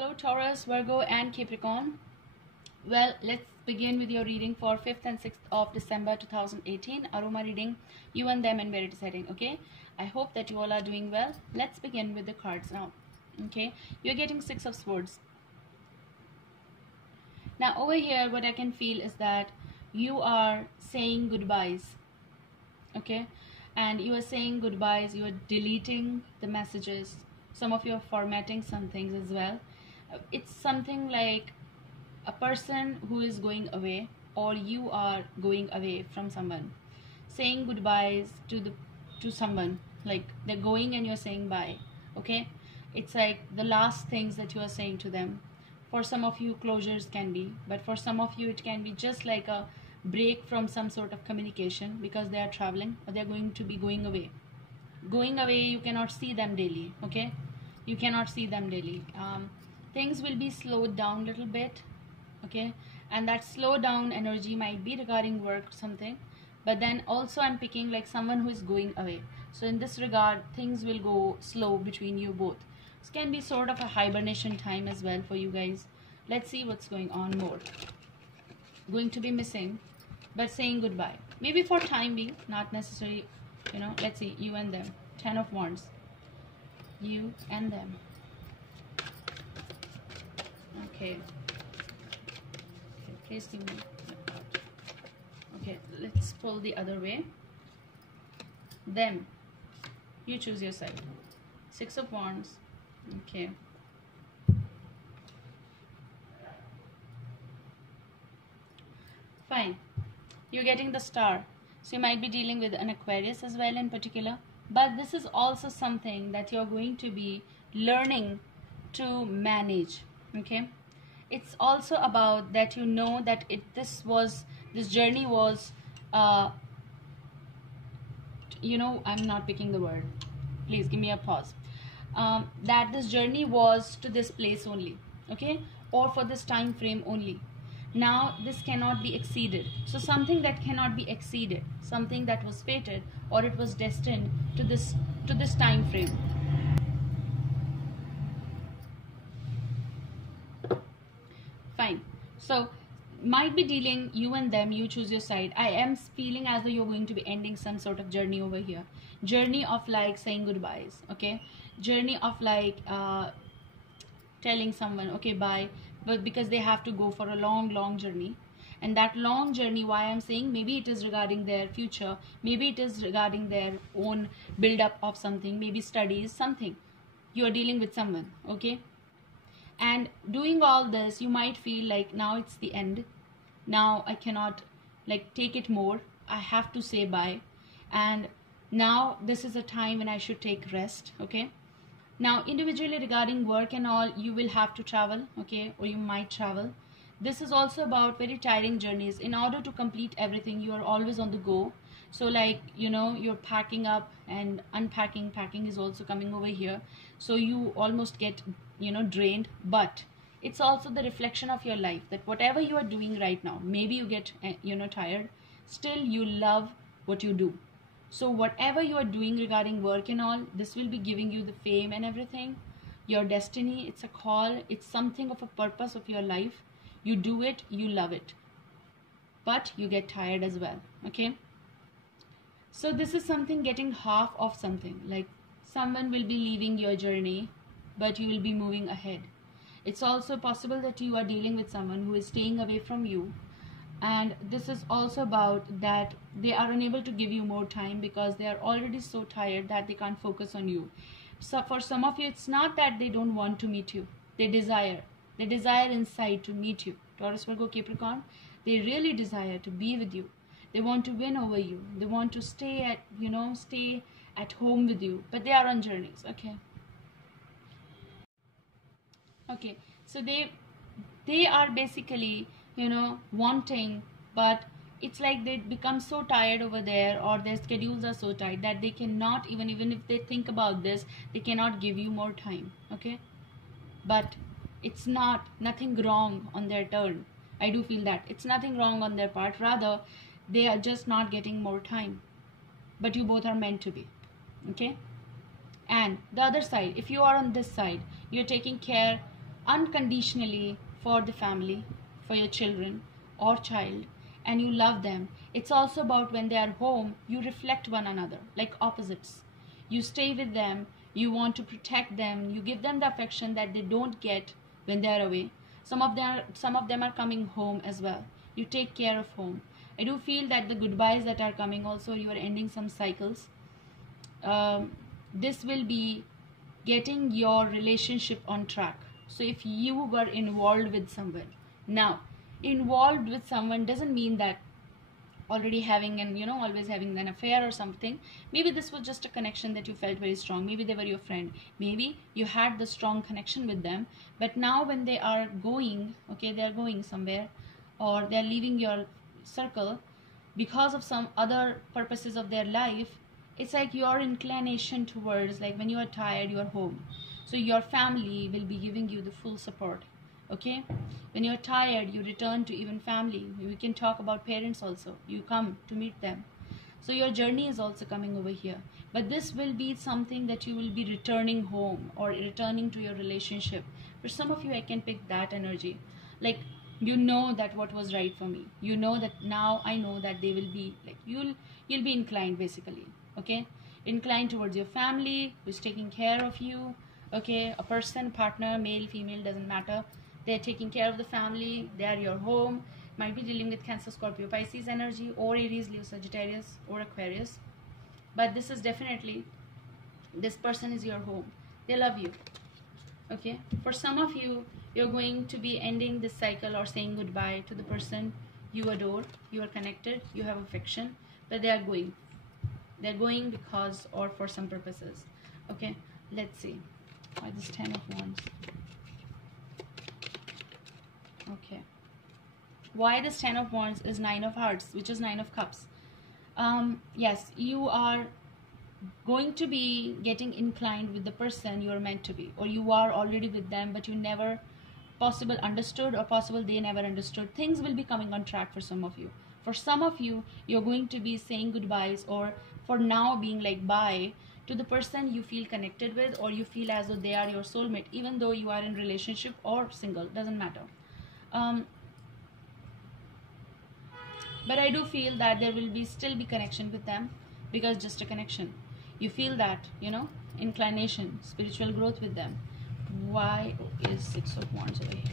Hello Taurus, Virgo and Capricorn. Well, let's begin with your reading for 5th and 6th of December 2018. Aroma reading, you and them and Verity setting, okay? I hope that you all are doing well. Let's begin with the cards now, okay? You're getting 6 of Swords. Now over here, what I can feel is that you are saying goodbyes, okay? And you are saying goodbyes, you are deleting the messages. Some of you are formatting some things as well. It's something like a person who is going away, or you are going away from someone, saying goodbyes to someone, like they're going and you're saying bye, okay? It's like the last things that you are saying to them. For some of you, closures can be, but for some of you it can be just like a break from some sort of communication, because they are traveling or they're going to be going away. You cannot see them daily, okay? You cannot see them daily. Things will be slowed down a little bit, okay? And that slow down energy might be regarding work or something, but then also I'm picking like someone who is going away. So in this regard, things will go slow between you both. This can be sort of a hibernation time as well for you guys. Let's see what's going on more. Going to be missing, but saying goodbye. Maybe for time being, not necessarily, you know. Let's see, you and them. 10 of Wands. You and them. Okay. Please give me. Okay, let's pull the other way. Them. You choose your side. 6 of Wands. Okay. Fine. You're getting the Star. So you might be dealing with an Aquarius as well in particular. But this is also something that you're going to be learning to manage. Okay. It's also about that you know that this journey was, you know, I'm not picking the word. Please give me a pause. That this journey was to this place only, okay, or for this time frame only. Now this cannot be exceeded. So something that cannot be exceeded, something that was fated or it was destined to this time frame. Fine. So might be dealing you and them, you choose your side. I am feeling as though you're going to be ending some sort of journey over here. Journey of like saying goodbyes, okay? Journey of like telling someone, okay, bye, but because they have to go for a long journey. And that long journey, why I'm saying, maybe it is regarding their future, maybe it is regarding their own build up of something, maybe studies, something. You are dealing with someone, okay? And doing all this, you might feel like now it's the end. Now I cannot like take it more. I have to say bye. And now this is a time when I should take rest, okay? Now individually regarding work and all, you will have to travel, okay? Or you might travel. This is also about very tiring journeys. In order to complete everything, you are always on the go. So like, you know, you're packing up and unpacking. Packing is also coming over here. So you almost get, you know, drained. But it's also the reflection of your life, that whatever you are doing right now, maybe you get, you know, tired. Still you love what you do. So whatever you are doing regarding work and all, this will be giving you the fame and everything. Your destiny, it's a call. It's something of a purpose of your life. You do it, you love it. But you get tired as well, okay? So this is something getting half of something, like someone will be leaving your journey, but you will be moving ahead. It's also possible that you are dealing with someone who is staying away from you, and this is also about that they are unable to give you more time because they are already so tired that they can't focus on you. So for some of you, it's not that they don't want to meet you. They desire inside to meet you. Taurus, Virgo, Capricorn, they really desire to be with you. They want to win over you. They want to stay at home with you, but they are on journeys, okay? Okay, so they are basically, you know, wanting, but it's like they become so tired over there, or their schedules are so tight that they cannot, even if they think about this, they cannot give you more time, okay? But it's nothing wrong on their turn. I do feel that it's nothing wrong on their part, rather they are just not getting more time. But you both are meant to be, okay? And the other side, if you are on this side, you're taking care unconditionally for the family, for your children or child, and you love them. It's also about when they are home, you reflect one another like opposites. You stay with them, you want to protect them, you give them the affection that they don't get when they are away. Some of them are coming home as well. You take care of home. I do feel that the goodbyes that are coming also, you are ending some cycles. This will be getting your relationship on track. So if you were involved with someone, now involved with someone doesn't mean that already having and always having an affair or something. Maybe this was just a connection that you felt very strong. Maybe they were your friend, maybe you had the strong connection with them, but now when they are going, okay, they are going somewhere, or they are leaving your circle because of some other purposes of their life. It's like your inclination towards, like, when you are tired, you are home, so your family will be giving you the full support. Okay, when you're tired, you return to even family. We can talk about parents also, you come to meet them. So your journey is also coming over here, but this will be something that you will be returning home or returning to your relationship. For some of you, I can pick that energy, like, that what was right for me. That now I know that they will be like, you'll be inclined, basically. Okay, inclined towards your family who's taking care of you. Okay, a person, partner, male, female, doesn't matter. They're taking care of the family, they are your home. Might be dealing with Cancer, Scorpio, Pisces energy, or Aries, Leo, Sagittarius, or Aquarius. But this is definitely, this person is your home. They love you. Okay, for some of you, you're going to be ending this cycle or saying goodbye to the person you adore, you are connected, you have affection, but they are going. They're going because, or for some purposes. Okay, let's see. Why this 10 of Wands? Okay, why this 10 of Wands is 9 of Hearts, which is 9 of Cups. Yes, you are going to be getting inclined with the person you are meant to be, or you are already with them, but you never possible understood, or possible they never understood. Things will be coming on track for some of you. For some of you, you're going to be saying goodbyes, or for now being like bye to the person you feel connected with, or you feel as though they are your soulmate, even though you are in relationship or single, doesn't matter. But I do feel that there will be still be connection with them, because just a connection, you feel that, inclination, spiritual growth with them. Why is 6 of Wands over here?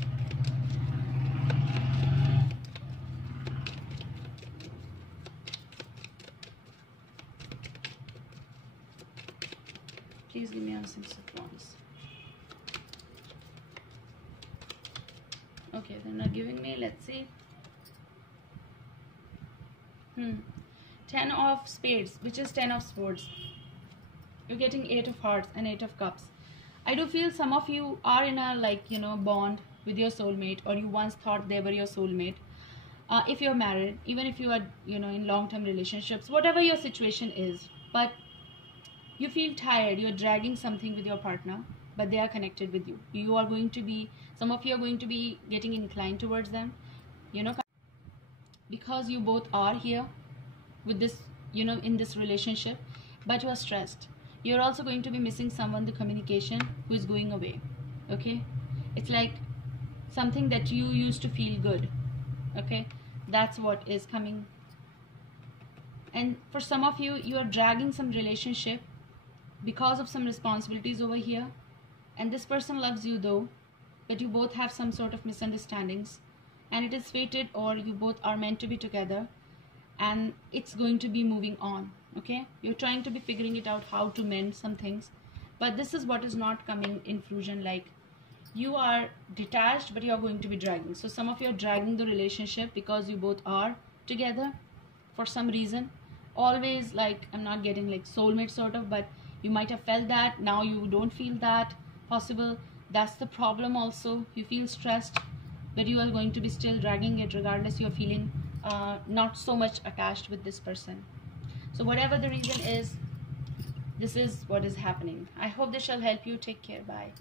Please give me on 6 of Wands. Okay, they're not giving me. Let's see. 10 of Spades, which is 10 of Swords. You're getting 8 of Hearts and 8 of Cups. I do feel some of you are in a bond with your soulmate, or you once thought they were your soulmate. If you're married, even if you are in long-term relationships, whatever your situation is, but you feel tired, you're dragging something with your partner, but they are connected with you. Some of you are going to be getting inclined towards them, because you both are here with this, in this relationship, but you are stressed. You're also going to be missing someone, the communication, who is going away. Okay, it's like something that you used to feel good. Okay, that's what is coming. And for some of you, you are dragging some relationship because of some responsibilities over here, and this person loves you though, but you both have some sort of misunderstandings, and it is fated, or you both are meant to be together, and it's going to be moving on. Okay, you're trying to be figuring it out how to mend some things, but this is what is not coming in fruition. Like, you are detached, but you are going to be dragging. So some of you are dragging the relationship because you both are together for some reason. Always, like, I'm not getting like soulmate sort of, but you might have felt that. Now you don't feel that possible. That's the problem also. You feel stressed, but you are going to be still dragging it regardless. You're feeling not so much attached with this person. So whatever the reason is, this is what is happening. I hope this shall help you. Take care. Bye.